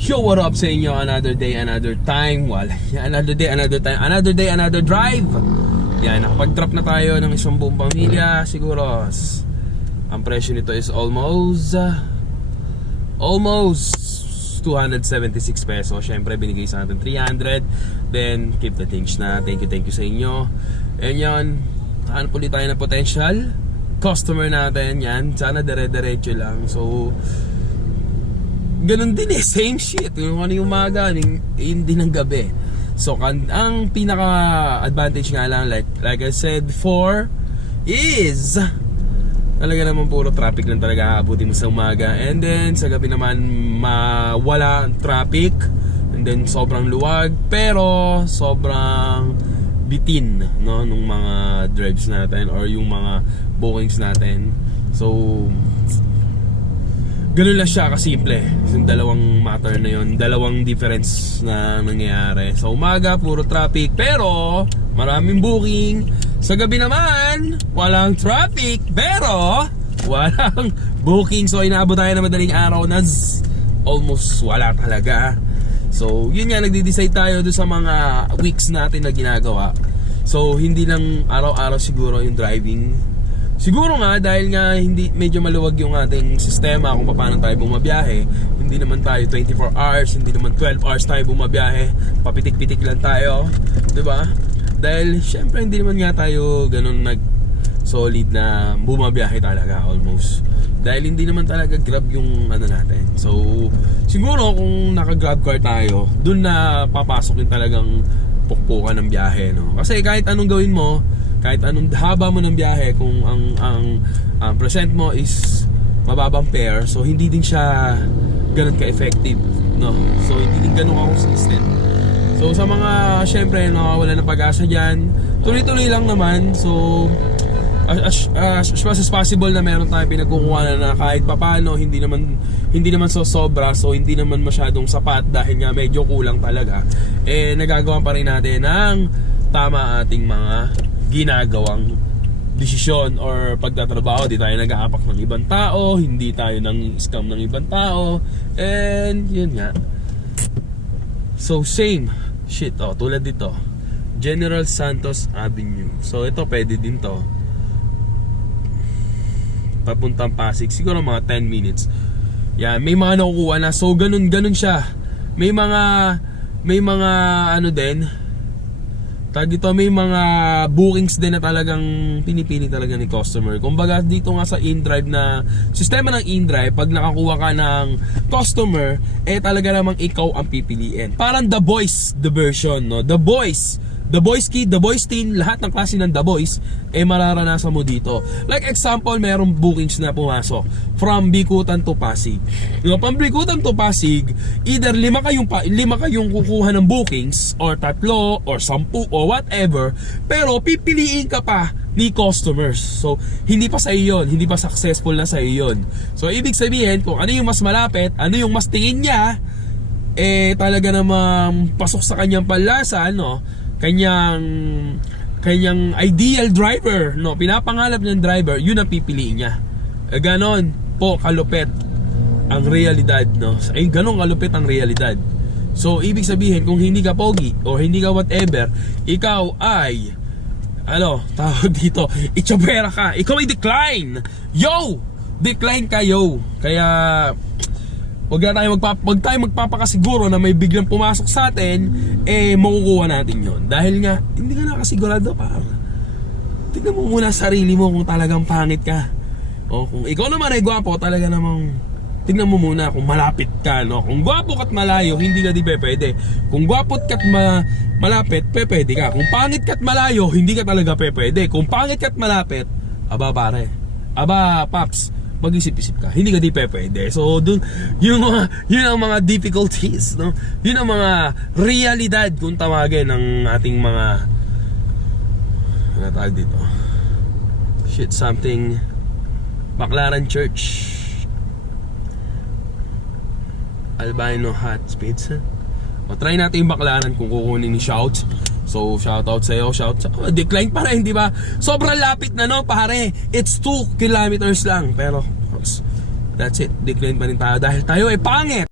Yo, what up sa inyo? Another day, another time. Another day, another time. Another day, another drive. Yan, nakapag-drop na tayo ng isang buong pamilya. Siguro, ang presyo nito is almost 276 pesos. Syempre, binigay sa atin 300. Then, keep the things na. Thank you sa inyo. And yan, hanap ulit tayo ng potential customer natin. Yan, sana dire-diretso lang. So, ganun din same shit. Yung ano yung umaga, yun din ng gabi. So, ang pinaka-advantage nga lang, like I said before, is talaga naman puro traffic lang talaga aabutin mo sa umaga. And then, sa gabi naman, wala traffic. And then, sobrang luwag. Pero, sobrang bitin, no, nung mga drives natin or yung mga bookings natin. So, ganun lang siya kasimple. Yung dalawang matter na yun, dalawang difference na nangyayari. Sa umaga, puro traffic, pero maraming booking. Sa gabi naman, walang traffic, pero walang booking. So inaabot tayo na madaling araw na almost wala talaga. So yun nga, nagde-decide tayo doon sa mga weeks natin na ginagawa. So hindi lang araw-araw siguro yung driving. Siguro nga dahil nga hindi medyo maluwag yung ating sistema kung paano tayo bumabiyahe. Hindi naman tayo 24 hours, hindi naman 12 hours tayo bumabiyahe. Papitik-pitik lang tayo, 'di ba? Dahil syempre hindi naman nga tayo ganun solid na bumabiyahe talaga almost. Dahil hindi naman talaga grab yung ano natin. So siguro kung naka-grab car tayo, dun na papasok yung talagang pukpukan ng biyahe, no? Kasi kahit anong gawin mo, kahit anong haba mo ng biyahe, kung ang present mo is mababang fare, so hindi din siya ganun ka-effective, no? So hindi din ganun ka-consistent. So sa mga syempre nakawala ng pag-asa dyan, tuloy-tuloy lang naman. So as much as possible na meron tayong pinagkukuha na kahit papano, hindi naman sobra, so hindi naman masyadong sapat dahil nga medyo kulang talaga. Nagagawa pa rin natin ang tama ating mga ginagawang desisyon or pagtatrabaho. Di tayo nag-aapak ng ibang tao, hindi tayo nang scam ng ibang tao, and yun nga. So same shit, tulad dito, General Santos Avenue. So ito pwede din to, papuntang Pasig, siguro mga 10 minutes. Yan, may mga nakukuha na. So ganun siya. May mga ano din, may mga bookings din na talagang pinipili talaga ni customer. Kumbaga dito nga sa InDrive na sistema ng InDrive, pag nakakuha ka ng customer, talaga namang ikaw ang pipiliin. Parang The Boys, the version, no? The Boys Kid, The Boys Teen, lahat ng klase ng The Boys, mararanasan mo dito. Like example, merong bookings na pumasok from Bikutan to Pasig. From Bikutan to Pasig, either 5 kayong kukuha ng bookings, or 3, or 10, or whatever, pero pipiliin ka pa ni customers. So, hindi pa sa iyo yun, hindi pa successful na sa iyo yun. So, ibig sabihin, kung ano yung mas malapit, ano yung mas tingin niya, talaga namang pasok sa kanyang panlasa, no? Kanyang ideal driver, no, pinapangalap ng driver, yun ang pipiliin niya. Ganon po kalupit ang realidad, no. Ganon kalupit ang realidad. So ibig sabihin, kung hindi ka pogi o hindi ka whatever, ikaw ay tawag dito, itsobera ka, ikaw ay decline. Decline kayo. Kaya wag tayo magpapakasiguro na may biglang pumasok sa atin, makukuha natin yon. Dahil nga, hindi ka nakasigurado pa. Tignan mo muna sarili mo kung talagang pangit ka. O kung ikaw naman ay gwapo, talaga namang tignan mo muna kung malapit ka, no? Kung gwapo ka't malayo, hindi na di pwede. Kung gwapo ka't malapit, pwede ka. Kung pangit ka't malayo, hindi ka talaga pwede. Kung pangit ka't malapit, paps, mag-isip-isip ka, hindi ka di pwede. So dun, yun ang mga difficulties, no? Yun ang mga realidad kung tawagin ng ating mga tawag dito, Baclaran Church, Albino Hot Pizza. Try natin yung Baclaran kung kukunin ni Shout. So shoutout sa iyo, decline pa rin, di ba? Sobrang lapit na, no, pare. It's 2 kilometers lang, pero that's it, decline pa rin tayo dahil tayo ay pangit.